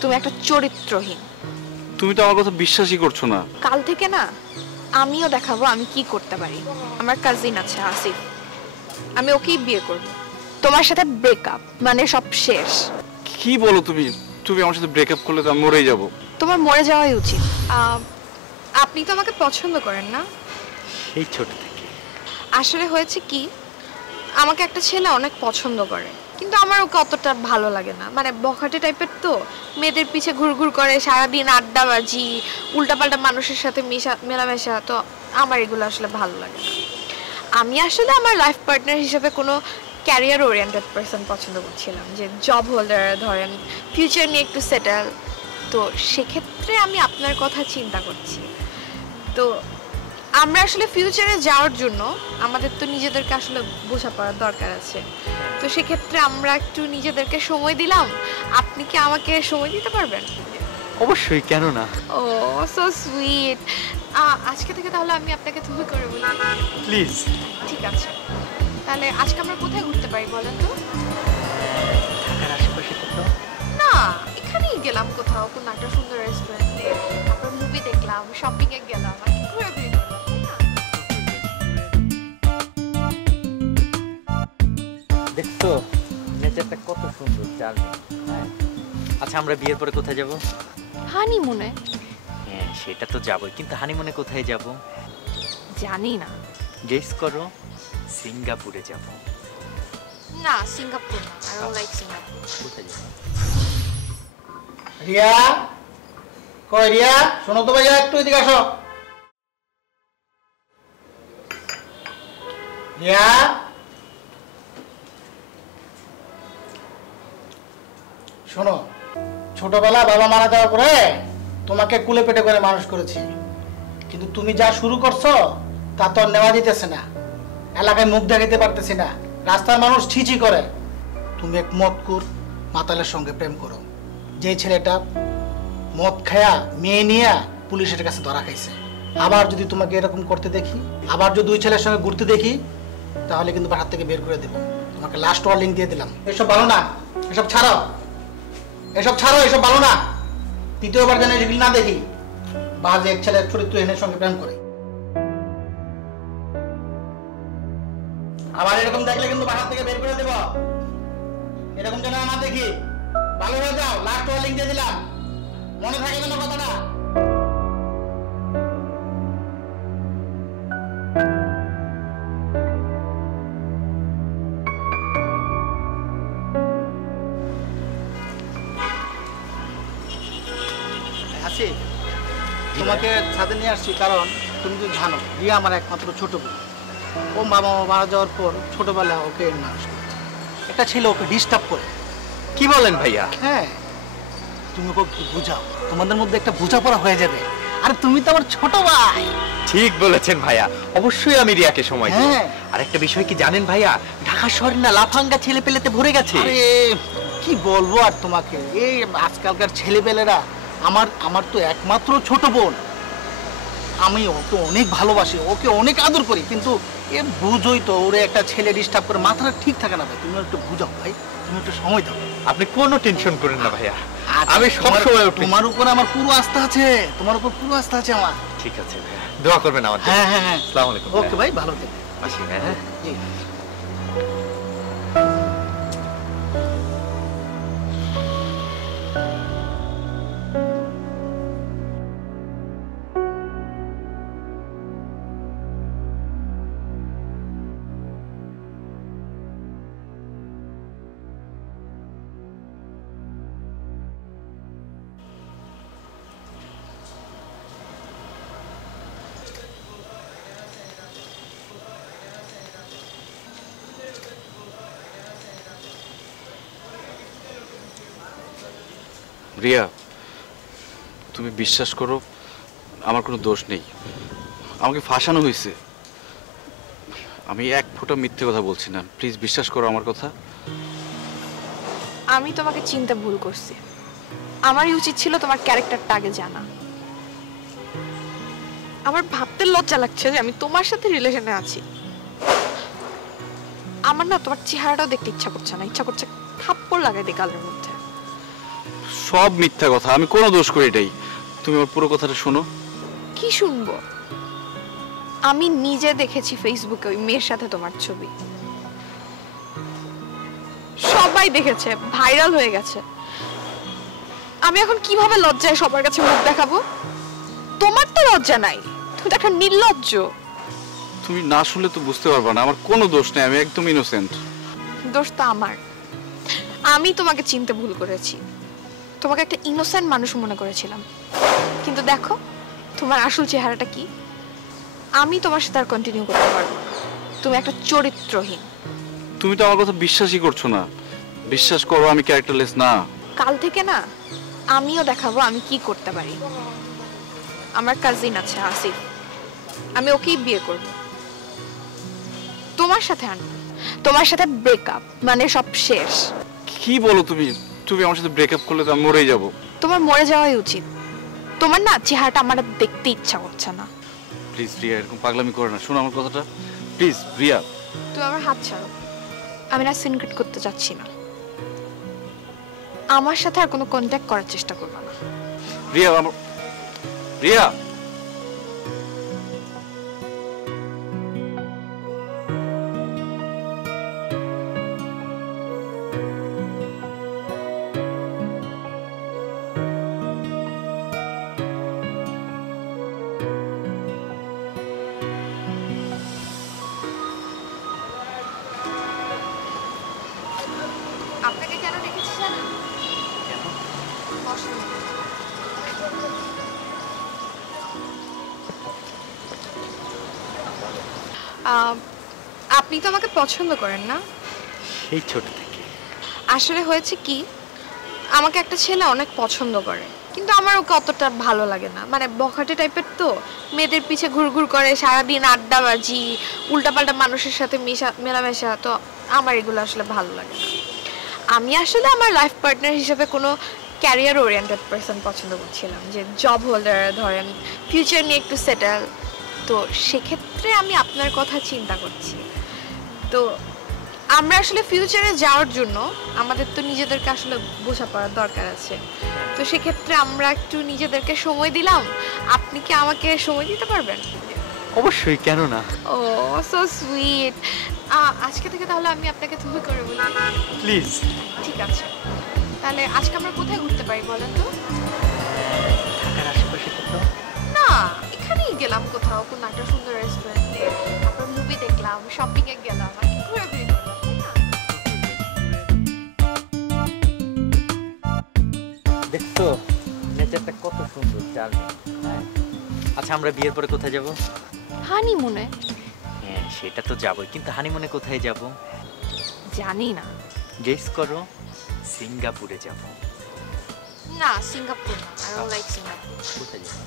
তুমি একটা চরিত্রহীন। তুমি তো আমার কথা বিশ্বাসই করছো না। কাল থেকে না আমিও দেখাবো আমি কি করতে পারি। আমার কাজিন আছে আসিফ, আমি ওকেই বিয়ে করব। তোমার সাথে ব্রেকআপ মানে সব শেষ। কি বলো তুমি? তুমি আমার সাথে ব্রেকআপ করলে তো আমি মরেই যাব। তোমার মরে যাওয়াই উচিত। আপনি তো আমাকে পছন্দ করেন না? সেই ছোট থেকে। আসলে হয়েছে কি, আমাকে একটা ছেলে অনেক পছন্দ করে, কিন্তু আমার ওকে অতটা ভালো লাগে না। মানে বখাটে টাইপের, তো মেয়েদের পিছে ঘুরঘুর করে, সারাদিন আড্ডাবাজি, উল্টাপাল্টা মানুষের সাথে মেলামেশা, তো আমার এগুলো আসলে ভালো লাগে না। আমি আসলে আমার লাইফ পার্টনার হিসেবে কোনো ক্যারিয়ার ওরিয়েন্টেড পারসন পছন্দ করছিলাম, যে জব হোল্ডার, ধরেন ফিউচার নিয়ে একটু সেটেল। তো সেক্ষেত্রে আমি আপনার কথা চিন্তা করছি। তো আমরা আসলে ফিউচারে যাওয়ার জন্য আমাদের তো নিজেদেরকে আসলে বোঝাপড়ার দরকার আছে। তো সেক্ষেত্রে আমরা একটু নিজেদেরকে সময় দিলাম। আপনি কি আমাকে সময় দিতে পারবেন? অবশ্যই, কেন না। ও সো সুইট। আজকে থেকে তাহলে আমি আপনাকে তুমি করে বলি, প্লিজ। ঠিক আছে, তাহলে আজকে আমরা কোথায় ঘুরতে পারি বলেন তো? ঢাকার আশেপাশে কোথাও? না, এখানেই গেলাম কোথাও, কোনো একটা সুন্দর রেস্টুরেন্টে, তারপর মুভি দেখলাম, শপিং এ গেলাম, আর কি ঘোরাঘুরি করলাম, তাই না? দেখছো নেচারটা কত সুন্দর, চার্মিং। হ্যাঁ, আচ্ছা আমরা বিয়ের পরে কোথায় যাব? হানিমুনে। হ্যাঁ সেটা তো যাবই, কিন্তু হানিমুনে কোথায় যাব? জানি না। গেস করো। সিঙ্গাপুরে যাব। না, সিঙ্গাপুর না, আই ডোন্ট লাইক সিঙ্গাপুর। কোথায় যাব? রিয়া, কই রিয়া, শোনো তো ভাইয়া, একটু এদিকে আসো। রিয়া, শোনো, ছোটবেলা বাবা মারা যাওয়ার পরে তোমাকে কুলে পেটে করে মানুষ করেছি, কিন্তু তুমি যা শুরু করছো তা তো আর নেওয়া যেতেছে না। এলাকায় মুখ দেখাতে পারতেছি না, রাস্তার মানুষ ছিছি করে। তুমি এক মদকুর মাতালের সঙ্গে প্রেম করো, যে ছেলেটা মদ খায়া মেয়ে নিয়ে পুলিশের কাছে ধরা খাইছে। আবার যদি তোমাকে এরকম করতে দেখি, আবার যদি দুই ছেলের সঙ্গে ঘুরতে দেখি, তাহলে কিন্তু বাসার থেকে বের করে দেবো। তোমাকে লাস্ট ওয়ার্নিং দিয়ে দিলাম। এসব ভালো না, এসব ছাড়ো, এসব ছাড়ো, এসব ভালো না। তৃতীয়বার যেন এগুলি না দেখি, বাজে এক ছেলের চরিত্রহীনের সঙ্গে প্রেম করে। আবার এরকম দেখলে কিন্তু বাসার থেকে বের করে দেবো। এরকম যেন না দেখি। ভালো হয়ে যাও, লাস্ট ওয়ার্নিং দিয়ে দিলাম, মনে থাকে যেন কথাটা। আসিফ, তোমাকে সাথে নিয়ে আসছি কারণ তুমি তো জানো রিয়া আমার একমাত্র ছোট বোন। ও বাবা মা মারা যাওয়ার পর ছোটবেলা ওকে মানুষ করছে। একটা ছেলে ওকে ডিস্টার্ব করে। কি বলেন ভাইয়া? হ্যাঁ, তুমি ওকে একটু বুঝাও, তোমাদের মধ্যে একটা বোঝাপড়া হয়ে যাবে। আরে তুমি তো আমার ছোট ভাই। ঠিক বলেছেন ভাইয়া, অবশ্যই আমি রিয়াকে সময় দেব। হ্যাঁ। আর একটা বিষয় কি জানেন ভাইয়া, ঢাকা শহরে না লাফাঙ্গা ছেলে পেলেতে ভরে গেছে। আরে কি বলবো আর তোমাকে, এই আজকালকার ছেলেপেলেরা, আমার তো একমাত্র ছোট বোন। আমি ওকে অনেক ভালোবাসি, ওকে অনেক আদর করি, কিন্তু এ বুঝোই তো, ওরে একটা ছেলে ডিস্টার্ব করে মাথাটা ঠিক থাকে না ভাই। তুমি একটু বুঝাও ভাই, তুমি একটু সময় দাও। আপনি কোনো টেনশন করেন না ভাইয়া, আমি সব সময় তোমার উপর আমার পুরো আস্থা আছে, তোমার উপর পুরো আস্থা আছে আমার। ঠিক আছে ভাইয়া, দোয়া করবেন আমার জন্য। হ্যাঁ হ্যাঁ হ্যাঁ, আসসালামু আলাইকুম। ওকে ভাই, ভালো থেকো। আসি ভাইয়া। জি। রিয়া, তুমি বিশ্বাস করো, আমার কোনো দোষ নেই। আমাকে ফাঁসানো হয়েছে। আমি এক ফোঁটা মিথ্যে কথা বলছি না, প্লিজ বিশ্বাস করো আমার কথা। আমি তোমাকে চিনতে ভুল করছি। আমারই উচিত ছিল তোমার ক্যারেক্টারটা আগে জানা। আমার ভাবতে লজ্জা লাগছে যে আমি তোমার সাথে রিলেশনে আছি। আমার না তোমার চেহারাটাও দেখতে ইচ্ছা করছে না, ইচ্ছা করছে থাপ্পড় লাগাই দিই গালের মধ্যে। সব মিথ্যা কথা, আমি কোনো দোষ করি এটাই। তুমি আমার পুরো কথাটা শোনো। কি শুনবো? আমি নিজে দেখেছি ফেসবুকে ওই মেয়ের সাথে তোমার ছবি, সবাই দেখেছে, ভাইরাল হয়ে গেছে। আমি এখন কিভাবে লজ্জায় সবার কাছে মুখ দেখাবো? তোমার তো লজ্জা নাই, তুমি তো একটা নির্লজ্জ। তুমি না শুনলে তো বুঝতে পারবা না, আমার কোনো দোষ নেই, আমি একদম ইনোসেন্ট। দোষ তো আমার। আমি তোমাকে চিনতে ভুল করেছি, তোমাকে একটা ইনোসেন্ট মানুষ মনে করেছিলাম, কিন্তু দেখো তোমার আসল চেহারাটা কি। আমি তোমার সাথে আর কন্টিনিউ করতে পারবো না, তুমি একটা চরিত্রহীন। তুমি তো আমার কথা বিশ্বাসই করছো না। বিশ্বাস করো আমি ক্যারেক্টারলেস না। কাল থেকে না আমিও দেখাবো আমি কি করতে পারি। আমার কাজিন আছে আসিফ, আমি ওকেই বিয়ে করব। তোমার সাথে আর না, তোমার সাথে ব্রেকআপ, মানে সব শেষ। কি বলো তুমি? তুমি আমার সাথে ব্রেকআপ করলে তো আমি মরেই যাবো। তোমার মরে যাওয়াই উচিত। তোমার না চেহারাটা আমার আর দেখতে ইচ্ছা করছে না। প্লিজ রিয়া, এরকম পাগলামি করে না, শোনো আমার কথাটা প্লিজ। রিয়া, তুমি আমার হাত ছাড়ো, আমি না সিনক্রেট করতে চাচ্ছি না। আমার সাথে আর কোনো কন্ট্যাক্ট করার চেষ্টা করবে না। রিয়া, আমার রিয়া। আপনাকে কেন রেখেছি জানেন? বসুন। আপনি তো আমাকে পছন্দ করেন না? সেই ছোট থেকে। আসলে হয়েছে কি, আমাকে একটা ছেলে অনেক পছন্দ করে, কিন্তু আমার ওকে অতটা ভালো লাগে না। মানে বখাটে টাইপের তো, মেয়েদের পিছে ঘুরঘুর করে, সারাদিন আড্ডাবাজি, উল্টাপাল্টা মানুষের সাথে মেলামেশা, তো আমার এগুলো আসলে ভালো লাগে না। আমি আসলে আমার লাইফ পার্টনার হিসেবে কোনো ক্যারিয়ার ওরিয়েন্টেড পারসন পছন্দ করছিলাম, যে জব হোল্ডার, ধরেন ফিউচার নিয়ে একটু সেটেল। তো সেক্ষেত্রে আমি আপনার কথা চিন্তা করছি। তো আমরা আসলে ফিউচারে যাওয়ার জন্য আমাদের তো নিজেদেরকে আসলে বোঝাপড়ার দরকার আছে। তো সেক্ষেত্রে আমরা একটু নিজেদেরকে সময় দিলাম। আপনি কি আমাকে সময় দিতে পারবেন? অবশ্যই, কেন না। ও সো সুইট। আজকে থেকে তাহলে আমি আপনাকে তুমি করে বলি। প্লিজ। ঠিক আছে, তাহলে আজকে আমরা কোথায় ঘুরতে পারি বলেন তো? ঢাকার আশেপাশে কোথাও? না, এখানেই গেলাম কোথাও, কোনো একটা সুন্দর রেস্টুরেন্টে, তারপর মুভি দেখলাম, শপিং এ গেলাম, আর কি ঘোরাঘুরি করলাম, তাই না? দেখছো নেচারটা কত সুন্দর, চার্মিং। হ্যাঁ, আচ্ছা আমরা বিয়ের পরে কোথায় যাব? হানিমুনে? হ্যাঁ সেটা তো যাবই, কিন্তু হানিমুনে কোথায় যাব? জানি না। গেস করো। সিঙ্গাপুরে যাব। না, সিঙ্গাপুর না, আই ডোন্ট লাইক সিঙ্গাপুর। কোথায় যাব?